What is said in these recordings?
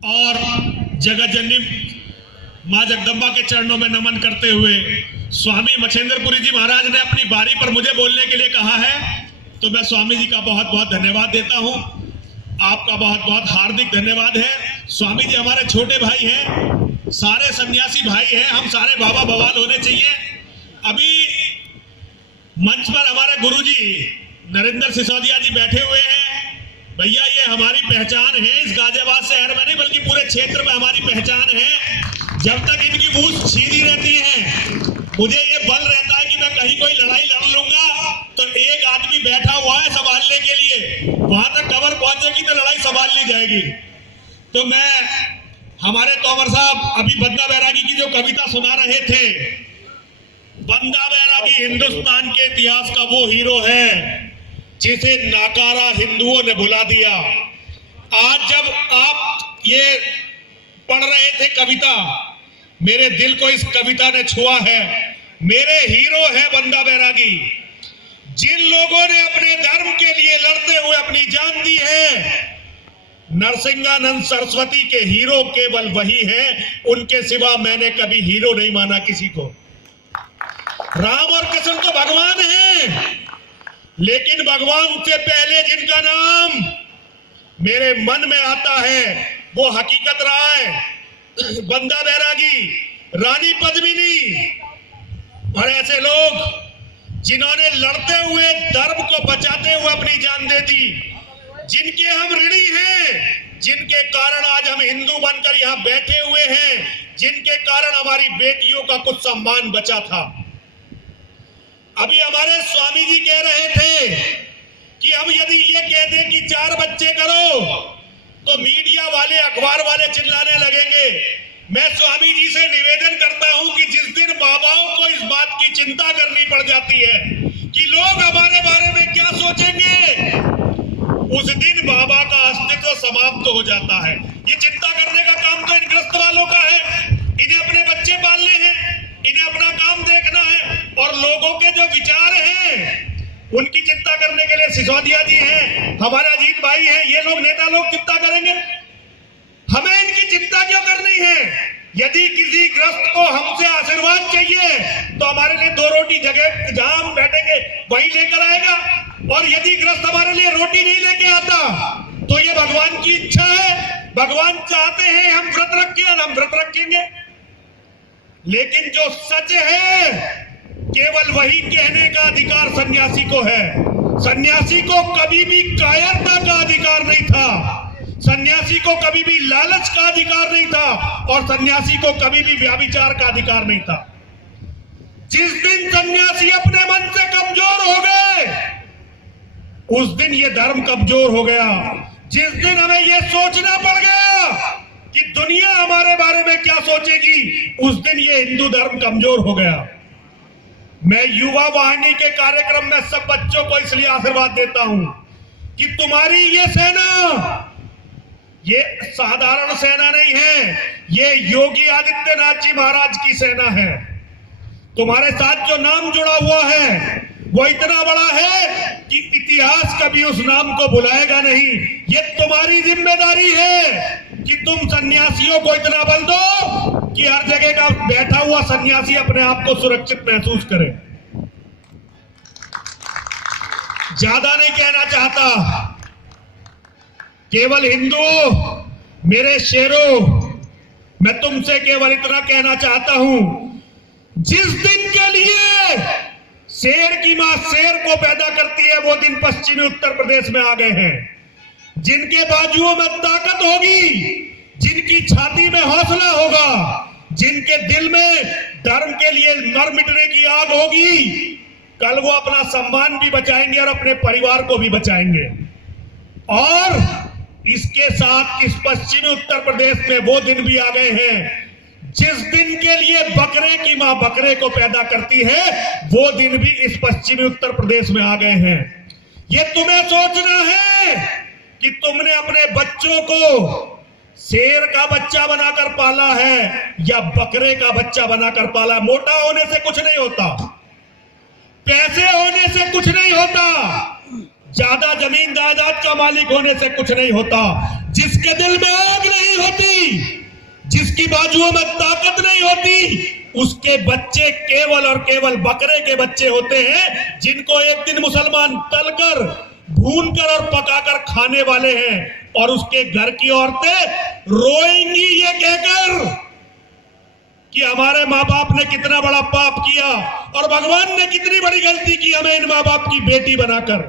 और जगत जननी मां जगदम्बा के चरणों में नमन करते हुए स्वामी मच्छेंद्रपुरी जी महाराज ने अपनी बारी पर मुझे बोलने के लिए कहा है, तो मैं स्वामी जी का बहुत बहुत धन्यवाद देता हूं। आपका बहुत बहुत हार्दिक धन्यवाद है। स्वामी जी हमारे छोटे भाई हैं, सारे सन्यासी भाई हैं, हम सारे बाबा बवाल होने चाहिए। अभी मंच पर हमारे गुरुजी नरेंद्र सिसोदिया जी बैठे हुए हैं। भैया ये हमारी पहचान है, इस गाजियाबाद शहर में नहीं बल्कि पूरे क्षेत्र में हमारी पहचान है। जब तक इनकी मूंछ सीधी रहती है, मुझे ये बल रहता है कि मैं कहीं कोई लड़ाई लड़ लूंगा तो एक आदमी बैठा हुआ है संभालने के लिए, वहां तक खबर पहुंचेगी तो लड़ाई संभाल ली जाएगी। तो मैं हमारे तोमर साहब अभी बंदा बैरागी की जो कविता सुना रहे थे, बंदा बैरागी हिंदुस्तान के इतिहास का वो हीरो है जिसे नाकारा हिंदुओं ने भुला दिया। आज जब आप ये पढ़ रहे थे कविता, मेरे दिल को इस कविता ने छुआ है। मेरे हीरो है बंदा बैरागी। जिन लोगों ने अपने धर्म के लिए लड़ते हुए अपनी जान दी है, नरसिंहानंद सरस्वती के हीरो केवल वही है, उनके सिवा मैंने कभी हीरो नहीं माना किसी को। राम और कृष्ण तो भगवान हैं, लेकिन भगवान से पहले जिनका नाम मेरे मन में आता है वो हकीकत रहा है बंदा बैरागी, रानी पद्मिनी और ऐसे लोग जिन्होंने लड़ते हुए धर्म को बचाते हुए अपनी जान दे दी, जिनके हम ऋणी हैं, जिनके कारण आज हम हिंदू बनकर यहाँ बैठे हुए हैं, जिनके कारण हमारी बेटियों का कुछ सम्मान बचा था। अभी हमारे स्वामी जी कह रहे थे कि हम यदि ये कह दें कि 4 बच्चे करो तो मीडिया वाले अखबार वाले चिल्लाने लगेंगे। मैं स्वामी जी से निवेदन करता हूं कि जिस दिन बाबाओं को इस बात की चिंता करनी पड़ जाती है कि लोग हमारे बारे में क्या सोचेंगे, उस दिन बाबा का अस्तित्व समाप्त हो जाता है। ये चिंता करने का काम तो इन ग्रस्त वालों का है। इन्हें अपने बच्चे पालने हैं, इन्हें अपना काम देखना है, और लोगों के जो विचार हैं उनकी चिंता करने के लिए सिसोदिया जी हैं, हमारा अजीत भाई हैं, ये लोग नेता लोग चिंता करेंगे। हमें इनकी चिंता क्यों करनी है? यदि किसी ग्रस्त को हमसे आशीर्वाद चाहिए तो हमारे लिए 2 रोटी जगह जहां हम बैठेंगे वहीं लेकर आएगा, और यदि ग्रस्त हमारे लिए रोटी नहीं लेके आता तो ये भगवान की इच्छा है। भगवान चाहते हैं हम व्रत रखें, हम व्रत रखेंगे। लेकिन जो सच है केवल वही कहने का अधिकार सन्यासी को है। सन्यासी को कभी भी कायरता का अधिकार नहीं था, सन्यासी को कभी भी लालच का अधिकार नहीं था, और सन्यासी को कभी भी व्याभिचार का अधिकार नहीं था। जिस दिन सन्यासी अपने मन से कमजोर हो गए, उस दिन ये धर्म कमजोर हो गया। जिस दिन हमें ये सोचना पड़ गया कि दुनिया हमारे बारे में क्या सोचेगी, उस दिन ये हिंदू धर्म कमजोर हो गया। मैं युवा वाहिनी के कार्यक्रम में सब बच्चों को इसलिए आशीर्वाद देता हूं कि तुम्हारी ये सेना ये साधारण सेना नहीं है, ये योगी आदित्यनाथ जी महाराज की सेना है। तुम्हारे साथ जो नाम जुड़ा हुआ है वो इतना बड़ा है कि इतिहास कभी उस नाम को भुलाएगा नहीं। ये तुम्हारी जिम्मेदारी है कि तुम सन्यासियों को इतना बल दो कि हर जगह का बैठा हुआ सन्यासी अपने आप को सुरक्षित महसूस करे। ज्यादा नहीं कहना चाहता, केवल हिंदू मेरे शेरों, मैं तुमसे केवल इतना कहना चाहता हूं, जिस दिन के लिए शेर की मां शेर को पैदा करती है वो दिन पश्चिमी उत्तर प्रदेश में आ गए हैं। जिनके बाजुओं में ताकत होगी, जिनकी छाती में हौसला होगा, जिनके दिल में धर्म के लिए मर मिटने की आग होगी, कल वो अपना सम्मान भी बचाएंगे और अपने परिवार को भी बचाएंगे। और इसके साथ इस पश्चिमी उत्तर प्रदेश में वो दिन भी आ गए हैं जिस दिन के लिए बकरे की मां बकरे को पैदा करती है, वो दिन भी इस पश्चिमी उत्तर प्रदेश में आ गए हैं। ये तुम्हें सोचना है कि तुमने अपने बच्चों को शेर का बच्चा बनाकर पाला है या बकरे का बच्चा बनाकर पाला। मोटा होने से कुछ नहीं होता, पैसे होने से कुछ नहीं होता, ज्यादा जमीन जायदाद का मालिक होने से कुछ नहीं होता। जिसके दिल में आग नहीं होती, जिसकी बाजुओं में ताकत नहीं होती, उसके बच्चे केवल और केवल बकरे के बच्चे होते हैं, जिनको एक दिन मुसलमान तलकर, भूनकर और पकाकर खाने वाले हैं। और उसके घर की औरतें रोएंगी ये कहकर कि हमारे माँ बाप ने कितना बड़ा पाप किया और भगवान ने कितनी बड़ी गलती की हमें इन माँ बाप की बेटी बनाकर।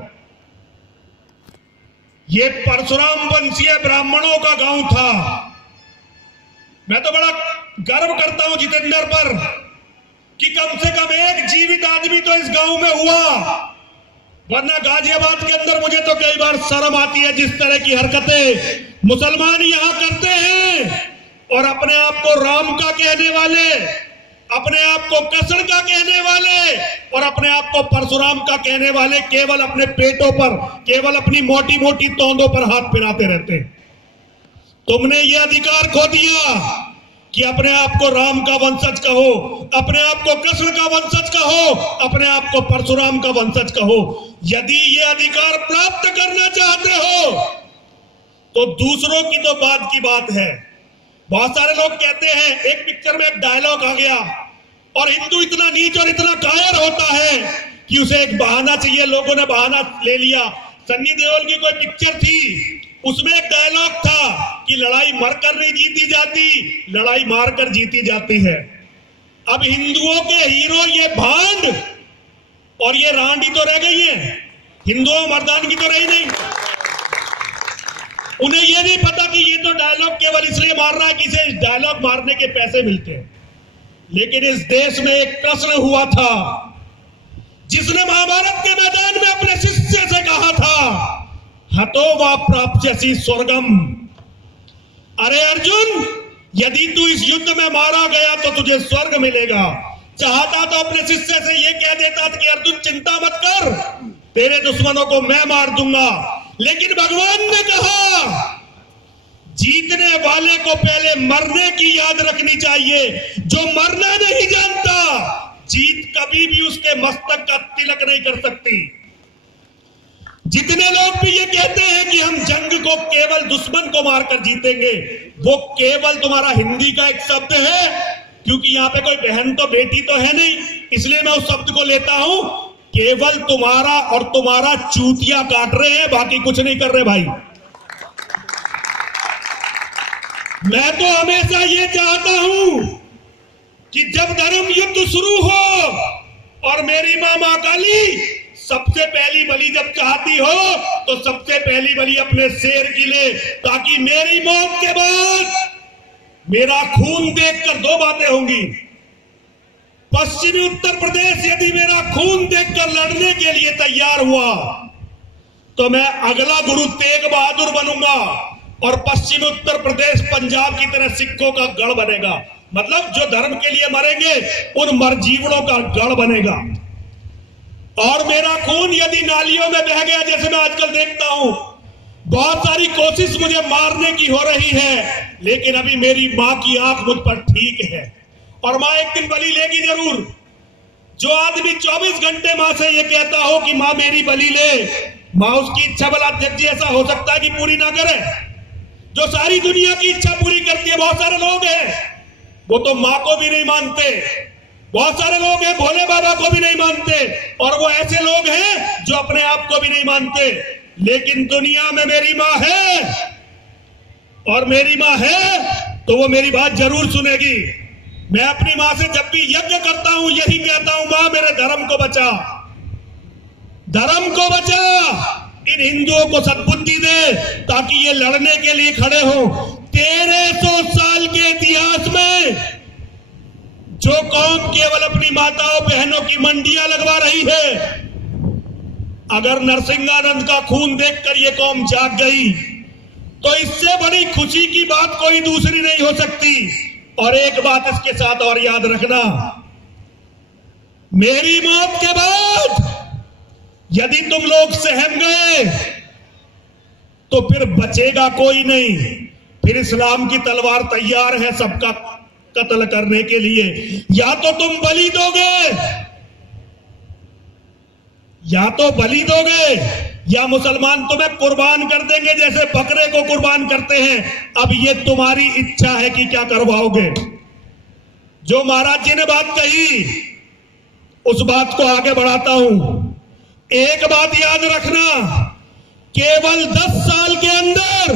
ये परशुराम वंशीय ब्राह्मणों का गांव था। मैं तो बड़ा गर्व करता हूं जितेंद्र पर कि कम से कम एक जीवित आदमी तो इस गांव में हुआ, वरना गाजियाबाद के अंदर मुझे तो कई बार शर्म आती है जिस तरह की हरकतें मुसलमान यहां करते हैं और अपने आप को राम का कहने वाले, अपने आप को कृष्ण का कहने वाले और अपने आप को परशुराम का कहने वाले केवल अपने पेटों पर, केवल अपनी मोटी मोटी तोंदों पर हाथ फिराते रहते हैं। तुमने ये अधिकार खो दिया कि अपने आप को राम का वंशज कहो, अपने आप को कृष्ण का वंशज कहो, अपने आप को परशुराम का वंशज कहो। यदि ये अधिकार प्राप्त करना चाहते हो तो दूसरों की तो बात की बात है। बहुत सारे लोग कहते हैं, एक पिक्चर में एक डायलॉग आ गया और हिंदू इतना नीच और इतना कायर होता है कि उसे एक बहाना चाहिए, लोगों ने बहाना ले लिया। सन्नी देओल की कोई पिक्चर थी, उसमें एक डायलॉग था कि लड़ाई मरकर नहीं जीती जाती, लड़ाई मारकर जीती जाती है। अब हिंदुओं के हीरो ये भांड और ये रांडी तो रह गई है, हिंदुओं मर्दानगी तो रही नहीं। उन्हें यह नहीं पता कि ये तो डायलॉग केवल इसलिए मार रहा है कि इसे डायलॉग मारने के पैसे मिलते हैं। लेकिन इस देश में एक कृष्ण हुआ था जिसने महाभारत के मैदान में अपने शिष्य से कहा था, हतो वा प्राप्स्यसि स्वर्गम। अरे अर्जुन, यदि तू इस युद्ध में मारा गया तो तुझे स्वर्ग मिलेगा। चाहता तो अपने शिष्य से यह कह देता था कि अर्जुन चिंता मत कर, तेरे दुश्मनों को मैं मार दूंगा। लेकिन भगवान ने कहा, जीतने वाले को पहले मरने की याद रखनी चाहिए। जो मरना नहीं जानता, जीत कभी भी उसके मस्तक का तिलक नहीं कर सकती। जितने लोग भी ये कहते हैं कि हम जंग को केवल दुश्मन को मारकर जीतेंगे, वो केवल तुम्हारा हिंदी का एक शब्द है, क्योंकि यहाँ पे कोई बहन तो बेटी तो है नहीं, इसलिए मैं उस शब्द को लेता हूं। केवल तुम्हारा और तुम्हारा चूतिया काट रहे हैं, बाकी कुछ नहीं कर रहे भाई। मैं तो हमेशा ये चाहता हूं कि जब धर्म युद्ध शुरू हो और मेरी मां मां काली सबसे पहली बलि जब चाहती हो तो सबसे पहली बलि अपने शेर की ले, ताकि मेरी मौत के बाद मेरा खून देखकर दो बातें होंगी। पश्चिमी उत्तर प्रदेश यदि मेरा खून देखकर लड़ने के लिए तैयार हुआ तो मैं अगला गुरु तेग बहादुर बनूंगा और पश्चिमी उत्तर प्रदेश पंजाब की तरह सिखों का गढ़ बनेगा। मतलब जो धर्म के लिए मरेंगे उन मरजीवड़ों का गढ़ बनेगा। और मेरा खून यदि नालियों में बह गया, जैसे मैं आजकल देखता हूं, बहुत सारी कोशिश मुझे मारने की हो रही है, लेकिन अभी मेरी मां की आंख मुझ पर ठीक है और मां एक दिन बलि लेगी जरूर। जो आदमी 24 घंटे मां से ये कहता हो कि मां मेरी बलि ले, मां उसकी इच्छा भला अध्यक्ष जी ऐसा हो सकता है कि पूरी ना करे। जो सारी दुनिया की इच्छा पूरी करती है, बहुत सारे लोग हैं वो तो मां को भी नहीं मानते, बहुत सारे लोग हैं भोले बाबा को भी नहीं मानते, और वो ऐसे लोग हैं जो अपने आप को भी नहीं मानते। लेकिन दुनिया में मेरी मां है और मेरी मां है तो वो मेरी बात जरूर सुनेगी। मैं अपनी मां से जब भी यज्ञ करता हूं यही कहता हूं, मां मेरे धर्म को बचा, धर्म को बचा, इन हिंदुओं को सद्बुद्धि दे ताकि ये लड़ने के लिए खड़े हो। 1300 साल के इतिहास में जो कौम केवल अपनी माताओं बहनों की मंडियां लगवा रही है, अगर नरसिंहानंद का खून देखकर ये कौम जाग गई तो इससे बड़ी खुशी की बात कोई दूसरी नहीं हो सकती। और एक बात इसके साथ और याद रखना, मेरी मौत के बाद यदि तुम लोग सहम गए तो फिर बचेगा कोई नहीं। फिर इस्लाम की तलवार तैयार है सबका कत्ल करने के लिए। या तो तुम बलि दोगे, या तो बलि दोगे, या मुसलमान तुम्हें कुर्बान कर देंगे जैसे बकरे को कुर्बान करते हैं। अब ये तुम्हारी इच्छा है कि क्या करवाओगे। जो महाराज जी ने बात कही उस बात को आगे बढ़ाता हूं। एक बात याद रखना, केवल 10 साल के अंदर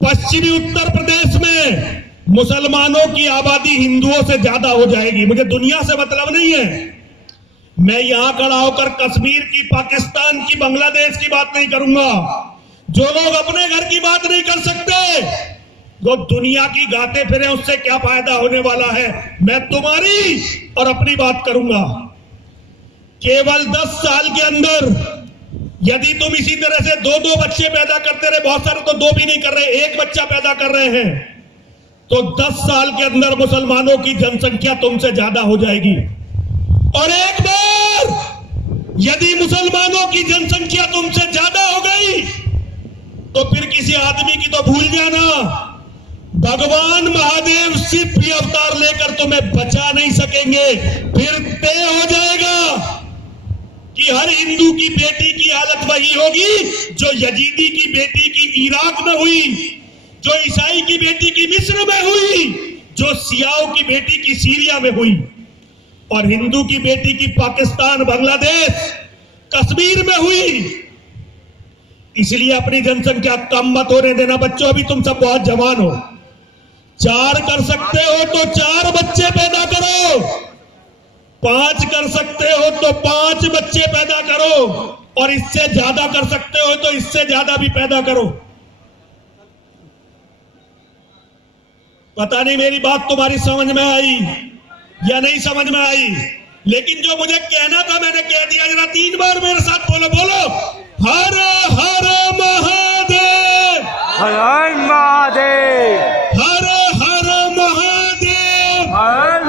पश्चिमी उत्तर प्रदेश में मुसलमानों की आबादी हिंदुओं से ज्यादा हो जाएगी। मुझे दुनिया से मतलब नहीं है। मैं यहां खड़ा होकर कश्मीर की, पाकिस्तान की, बांग्लादेश की बात नहीं करूंगा। जो लोग अपने घर की बात नहीं कर सकते, जो दुनिया की गाते फिरे, उससे क्या फायदा होने वाला है। मैं तुम्हारी और अपनी बात करूंगा। केवल 10 साल के अंदर यदि तुम इसी तरह से 2-2 बच्चे पैदा करते रहे, बहुत सारे तो 2 भी नहीं कर रहे, 1 बच्चा पैदा कर रहे हैं, तो 10 साल के अंदर मुसलमानों की जनसंख्या तुमसे ज्यादा हो जाएगी। और एक बार यदि मुसलमानों की जनसंख्या तुमसे ज्यादा हो गई तो फिर किसी आदमी की तो भूल जाना, भगवान महादेव सिर्फ भी अवतार लेकर तुम्हें बचा नहीं सकेंगे। फिर तय हो जाएगा कि हर हिंदू की बेटी की हालत वही होगी जो यजीदी की बेटी की इराक में हुई, जो ईसाई की बेटी की मिस्र में हुई, जो सियाओं की बेटी की सीरिया में हुई, और हिंदू की बेटी की पाकिस्तान, बांग्लादेश, कश्मीर में हुई। इसलिए अपनी जनसंख्या कम मत होने देना। बच्चों, अभी तुम सब बहुत जवान हो, 4 कर सकते हो तो 4 बच्चे पैदा करो, 5 कर सकते हो तो 5 बच्चे पैदा करो, और इससे ज्यादा कर सकते हो तो इससे ज्यादा भी पैदा करो। पता नहीं मेरी बात तुम्हारी समझ में आई या नहीं समझ में आई, लेकिन जो मुझे कहना था मैंने कह दिया। जरा 3 बार मेरे साथ बोलो, बोलो, हर हर महादेव, हर हर महादेव, हर हर महादेव, हर